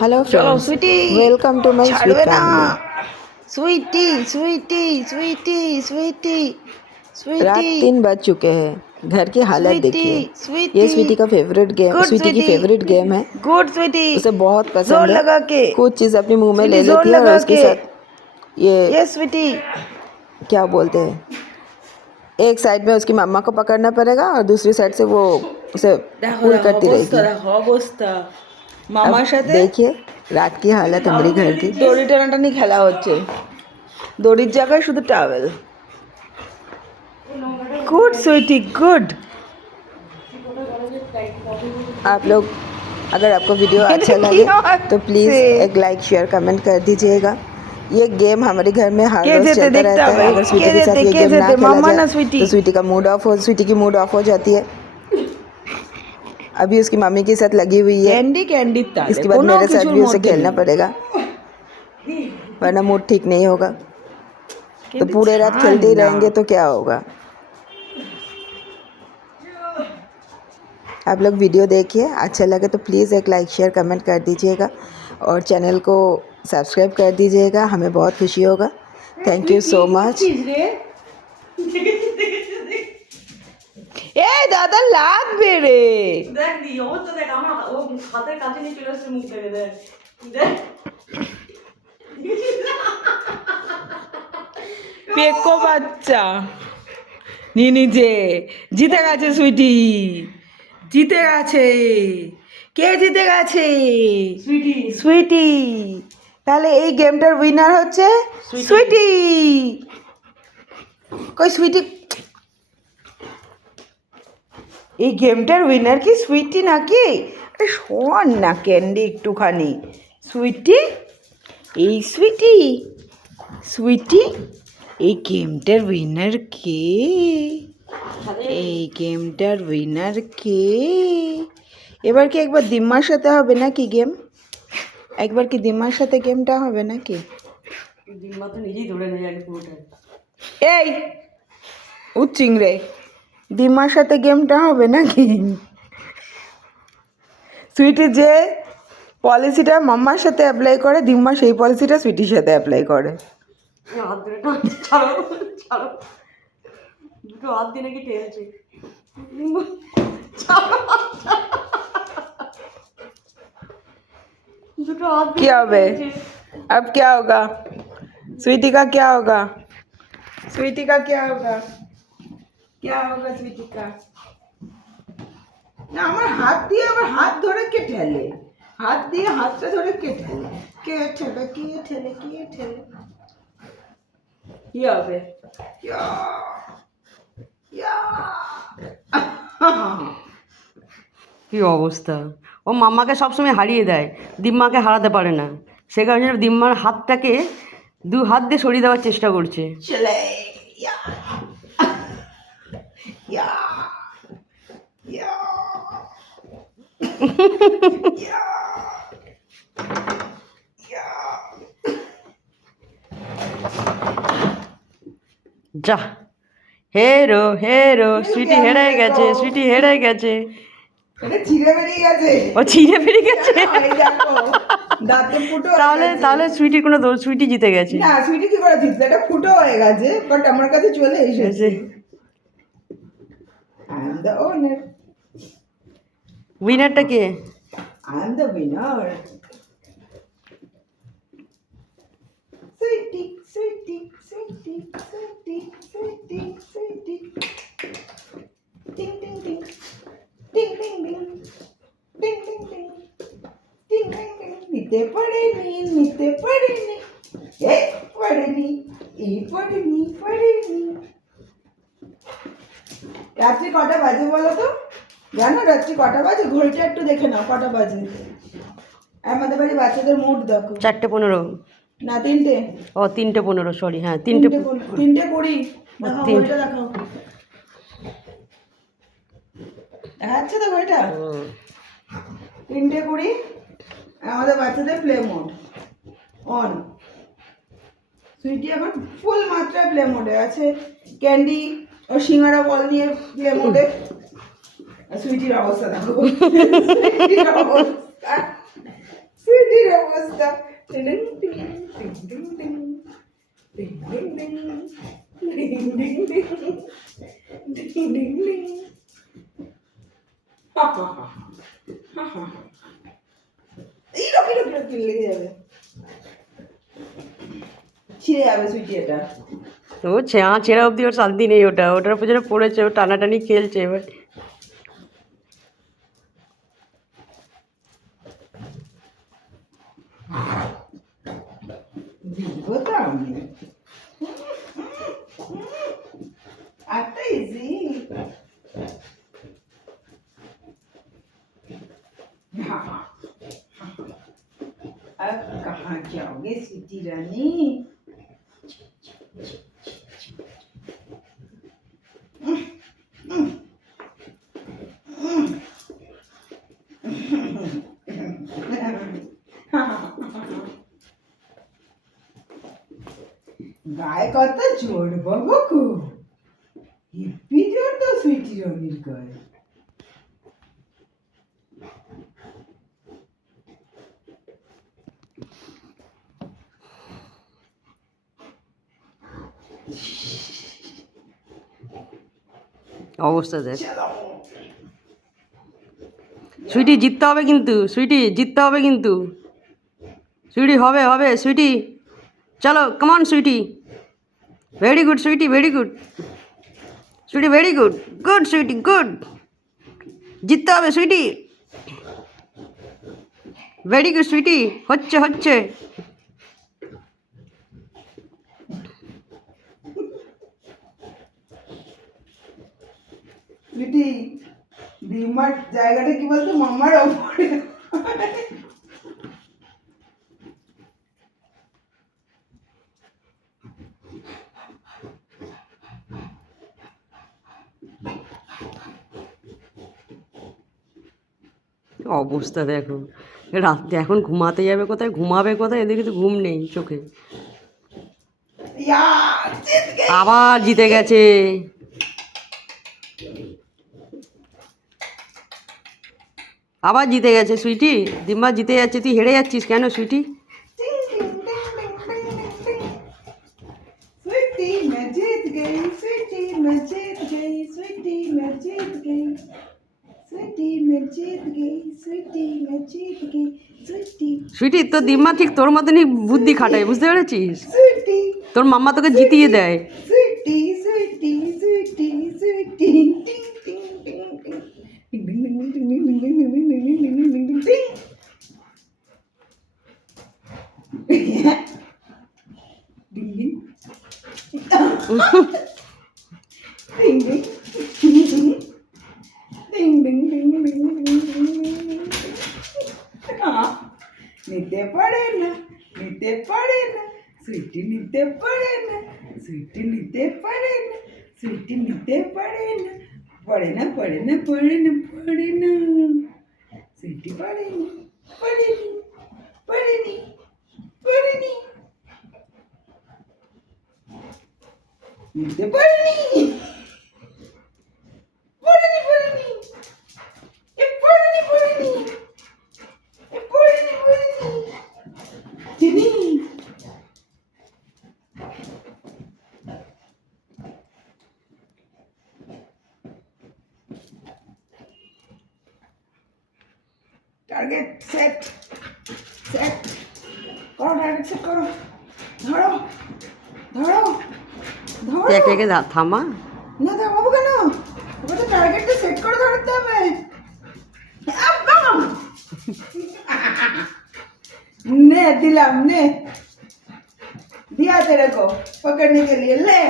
Hello चलो friends, Sweety welcome to my sweet छाड़वे ना फैमिली। स्वीटी स्वीटी स्वीटी स्वीटी रात स्वीटी 3 बज चुके हैं। घर की हालत स्वीटी देखिए। ये स्वीटी स्वीटी का फेवरेट गेम, गुड स्वीटी की स्वीटी फेवरेट गेम है। गुड स्वीटी उसे बहुत जोर पसंद है। लगा के कुछ चीज़ अपने मुंह में ले स्वीटी जोर लेती है और लगा उसके के साथ ये ये स्वीटी क्या बोलते हैं, एक साइड में उसकी मम्मा को पकड़ना पड़ेगा और दूसरी साइड से वो उसे देखो पुल देखो करती अवस्था रहेगी। देखो अवस्था মামার अब সাথে देखिए रात की हालत हमारी घर की। দড়ি টানাটানি খেলা হচ্ছে দড়ির জায়গায় শুধু টাওয়েল গুড সুইটি গুড आप लोग अगर आपको वीडियो এটা अच्छा কি लगे तो হচ্ছে प्लीज़ एक लाइक शेयर कमेंट कर दीजिएगा। ये गेम हमारे घर में हर কে रोज़ যেতে चलता দেখতে रहता হবে है। अगर কে स्वीटी के যেতে साथ ये কে गेम ना যেতে खेला মাম্মা जाए না সুইটি तो स्वीटी की मूड ऑफ हो जाती है। अभी उसकी मम्मी के साथ लगी हुई है। ক্যান্ডি ক্যান্ডির তালে इसके बाद কোনো मेरे साथ কিছুর भी उसे মধ্যে खेलना নেই पड़ेगा, वरना मूड ठीक नहीं होगा। तो কিন্তু पूरे रात ছাড় खेलते ही না रहेंगे तो क्या होगा। आप लोग वीडियो देखिए, अच्छा लगे तो प्लीज़ एक लाइक शेयर कमेंट कर दीजिएगा और चैनल को सब्सक्राइब कर दीजिएगा, हमें बहुत खुशी होगा। Thank you so much. এ দাদা লাগবে রে দেখ দি অবস্থা দেখ আমার ও হাতের কাছে নিয়ে চলে আসছে মুখ থেকে দেখ দেখ পেকো বাচ্চা নিয়ে নিজে জিতে গেছে সুইটি জিতে গেছে কে জিতে গেছে সুইটি সুইটি তাহলে এই গেমটার উইনার হচ্ছে সুইটি কই সুইটি এই গেমটার উইনার কি সুইটি নাকি আরে শোন না ক্যান্ডি একটুখানি সুইটি এই সুইটি সুইটি এই গেমটার উইনার কে এই গেমটার উইনার কে এবার কি একবার দিম্মার সাথে হবে নাকি গেম একবার কি দিম্মার সাথে গেমটা হবে নাকি ডিম্বা তো নিজেই ধরে নেয় আগে পুরোটা এই উচ্চিংড়ে দিম্মার সাথে গেমটা হবে নাকি সুইটি যে পলিসিটা মাম্মার সাথে অ্যাপ্লাই করে দিম্মা সেই পলিসিটা সুইটির সাথে অ্যাপ্লাই করে হাত ধরে টানছে ছাড়ো ছাড়ো দুটো হাত দিয়ে নাকি টেনেছে ছাড়ো দুটো হাত দিয়ে क्या হবে अब क्या होगा स्वीटी का क्या होगा स्वीटी का क्या होगा स्वीटी का না আমার হাত দিয়ে আমার হাত ধরে কে ঠেলে হাত দিয়ে হাতটা ধরে কে ঠেলে কি হবে ইয়া ইয়া কি অবস্থা ও মাম্মাকে সবসময় হারিয়ে দেয় দিম্মাকে হারাতে পারে না সে কারণে দিম্মার হাতটাকে দু হাত দিয়ে সরিয়ে দেওয়ার চেষ্টা করছে চলে ইয়া ইয়া ইয়া ইয়া ইয়া যা হেরো হেরো সুইটি হেরে গেছে সুইটি হেরে গেছে এটা ছিঁড়ে বেরিয়ে গেছে ও ছিঁড়ে ফিরে গেছে এই দেখো দাঁতে ফুটো হয়ে তাহলে গেছে। তাহলে সুইটির কোনো দোষ সুইটি জিতে গেছে না সুইটি কি করে জিতলো এটা ফুটো হয়ে গেছে বাট আমার কাছে চলে এসেছে আই এম দ্য ওনার উইনারটা কে I am the winner Sweety Sweety Sweety Sweety Sweety Sweety টিং টিং টিং টিং টিং টিং টিং টিং টিং টিং টিং টিং নিতে পারেনি এ পারেনি রাত্রি কটা বাজে বলো তো জানো রাত্রি কটা বাজে ঘড়িটা একটু দেখে নাও কটা বাজে আমাদের বাড়ি বাচ্চাদের মুড দেখো 4:15 না 3টে ও 3:15 সরি হ্যাঁ 3:20 3টে 20 দেখাও ঘড়িটা দেখাও দেখাচ্ছে তো ঘড়িটা 3:20 আমাদের বাচ্চাদের প্লে মোড অন সুইটি এখন ফুল মাত্রায় প্লে মোডে আছে ক্যান্ডি ও সিঙ্গারা বল নিয়ে প্লে মোডে সুইটির অবস্থা দেখো সুইটির এই রকি রকি রকি লেগে যাবে, ছিঁড়ে যাবে সুইটি এটা। ও ছেঁড়া অবধি ওর শান্তি নেই, ওটার পেছনে পড়েছে, ও টানাটানি খেলছে এবার। দিব তো আমি आता इजी। हाँ, अब कहाँ जाओगे स्वीटी रानी? গায়ে কত জোর বাবু, হিপ্পি জোর তো সুইটি রনির গায়ে। অবস্থা দেখ। সুইটি জিততে হবে কিন্তু, সুইটি জিততে হবে কিন্তু, সুইটি হবে হবে সুইটি, চলো come on sweetie, very good sweetie, very good sweetie, very good, good sweetie, good, জিততে হবে সুইটি, ভেরি গুড সুইটি, হচ্ছে হচ্ছে। সুইটি ডিমার জায়গাটা কি বলতো, মামার ওপরে। অবস্থা দেখো, রাত্রে এখন ঘুমাতে যাবে কোথায়, ঘুমাবে কোথায়, এদের কিন্তু ঘুম নেই চোখে। আবার জিতে গেছে, আবার জিতে গেছে সুইটি, দিম্মা জিতে যাচ্ছে, তুই হেরে যাচ্ছিস কেন সুইটি? स्वीटी मैं जीत गई, स्वीटी मैं जीत गई, स्वीटी मैं जीत गई, स्वीटी मैं जीत गई, स्वीटी मैं जीत गई, स्वीटी সুইটি তোর দিম্মা ঠিক তোর মতনই বুদ্ধি খাটায়, বুঝতে পেরেছিস? स्वीटी তোর মাম্মা তোকে জিতিয়ে দেয়। स्वीटी स्वीटी स्वीटी स्वीटी टिंग टिंग टिंग टिंग टिंग टिंग टिंग टिंग टिंग टिंग टिंग टिंग टिंग टिंग टिंग डिंग डिंग डिंग डिंग डिंग डिंग डिंग डिंग নিতে পারে না, নিতে পারে না সুইটি, নিতে পারে না সুইটি, নিতে পারে না সুইটি, নিতে পারে না, পারে না পারে না পারে না পারে না সুইটি, পারেনি পারেনি পারেনি পারেনি, নিতে পারেনি পারেনি পারেনি, এ পারেনি পারেনি, এ পারেনি পারেনি, চিনি টার্গেট সেট, সেট করো, টার্গেট সেট করো, ধরো ধরো ধরো। একে একে থামা, না থামাবো কেন, ওকে তো টার্গেটটা সেট করে ধরতে হবে। আব্বা ने दिलाम ने दिया तेरे को पकड़ने के लिए, ले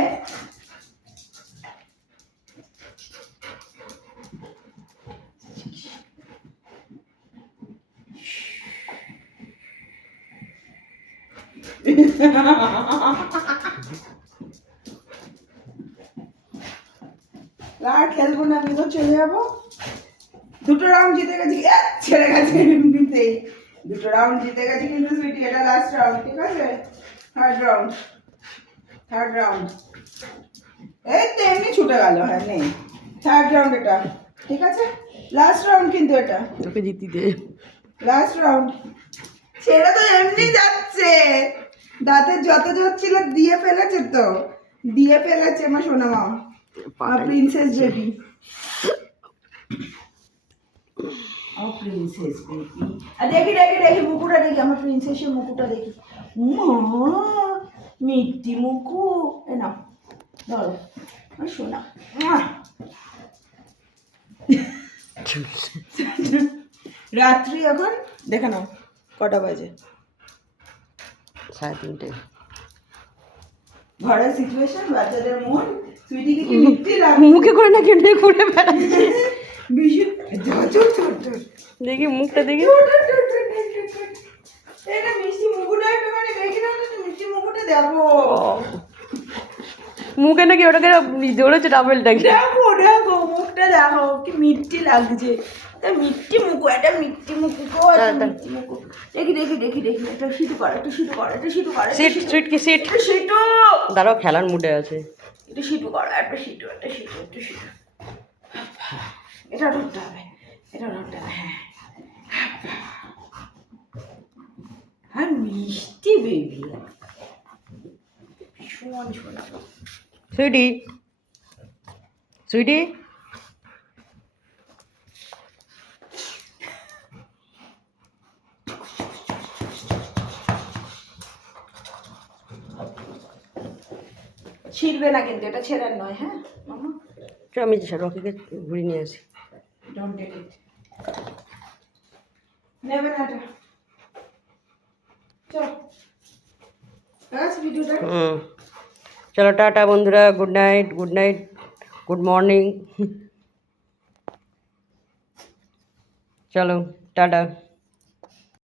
আর খেলবো না, আমি তো চলে যাবো। দুটো রাউন্ড জিতে গেছি, ছেড়ে গেছে এমনিতেই, দুটো রাউন্ড জিতে গেছি কিন্তু সুইটি, এটা লাস্ট রাউন্ড, ঠিক আছে? থার্ড রাউন্ড, থার্ড রাউন্ড, এই তো এমনি ছুটে গেল, হ্যাঁ নেই, থার্ড রাউন্ড এটা, ঠিক আছে? লাস্ট রাউন্ড কিন্তু এটা, তোকে জিতি দে, লাস্ট রাউন্ড। ছেড়ে তো এমনি যাচ্ছে, দাঁতের যত জোর ছিল দিয়ে ফেলেছে, তো দিয়ে ফেলেছে আমার সোনা মা, আমার প্রিন্সেস বেবি। আমার প্রিন্সেস বেবি। আর দেখি মুকুটা দেখি, আমার প্রিন্সেসের মুকুটা দেখি। মা মিষ্টি মুকু, এ না ধরো শোনা। রাত্রি এখন দেখে নাও কটা বাজে, 3:30। ঘরের সিচুয়েশন, বাচ্চাদের মন, সুইটিকে কি মিষ্টি লাগে মুখে করে না কেটে ঘুরে বেড়াচ্ছে। ভীষণ দেখি মুখটা দেখি। এটা মিষ্টি মুকুটা একটুখানি দেখি না, তো মিষ্টি মুকুটা দেখো। মুখে নাকি ওটাকে ধরেছে ডাবলটাকে। দেখো মুখটা দেখো কি মিষ্টি লাগছে। তা মিষ্টি মুকু, এটা মিষ্টি মুকু গো, এটা মিষ্টি মুকু। দেখি এটা শুরু কর, এটা শুরু কর। সিট সুইট কি সিট? এটা শুরু দাঁড়াও, খেলার মুডে আছে। এটা শুরু কর, এটা শুরু। এটা ধরতে হবে, হ্যাঁ। আর মিষ্টি বেবি ভীষণ শোনাবো। সুইটি ছিড়বে না কিন্তু, এটা ছেঁড়ার নয়। হ্যাঁ মামা, চল আমি রকিকে ঘুরিয়ে নিয়ে আসি। ডোন্ট টেক ইট, নেবে না এটা। চল ভিডিওটা। চলো টাটা বন্ধুরা, গুড নাইট, গুড মর্নিং। চলো টাটা।